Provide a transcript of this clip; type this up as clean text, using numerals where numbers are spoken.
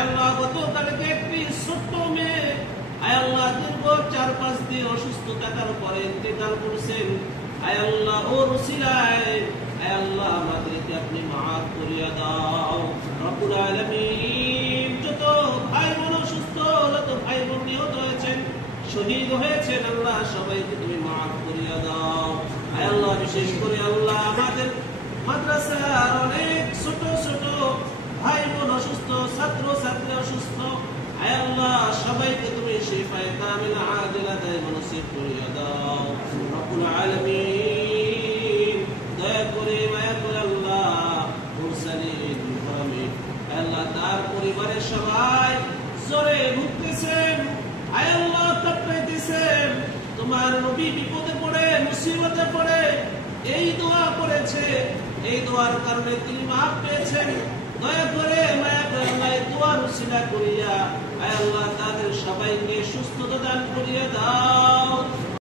আল্লাহ গতকালকে একটি ছোট্ট মেয়ে আল্লাহ দীর্ঘ 4-5 দিন অসুস্থ থাকার পরে ইন্তেকাল করেছেন। আল্লাহ ওর উসিলায় আল্লাহ আমাদেরকে আপনি মাফ করিয়া দাও রব্বুল আলামিন। যত ভাই বোন অসুস্থ, যত ভাই বোন নিহত হয়েছেন, শহীদ হয়েছেন, আল্লাহ সবাইকে তুমি মাফ করিয়া দাও। আল্লাহ বিশেষ করে আল্লাহ আমাদের মাদ্রাসার অনেক ছোট ছোট ভাই বোন অসুস্থ, ছাত্র ছাত্রী অসুস্থ, আল্লাহ সবাইকে তুমি শিফায়ে কামিলা আজিলা দায়মান নসিব করিয়া দাও রব্বুল আলামিন। দয়া করে মায়া করে আল্লাহ মুরসালিন মুহাম্মদ আল্লাহ তার পরিবারের সবাই জ্বরে ভুগতেছেন, আল্লাহ কাঁদতেছেন, তোমার নবী বিপদে পড়ে মুসিবতে পড়ে এই দোয়া করেছে, এই দোয়ার কারণে তিনি মাফ পেয়েছেন। দয়া করে মায়া করে আল্লাহ দোয়ার উসিলা করিয়া আল্লাহ তাদের সবাইকে সুস্থতা দান করিয়া দাও।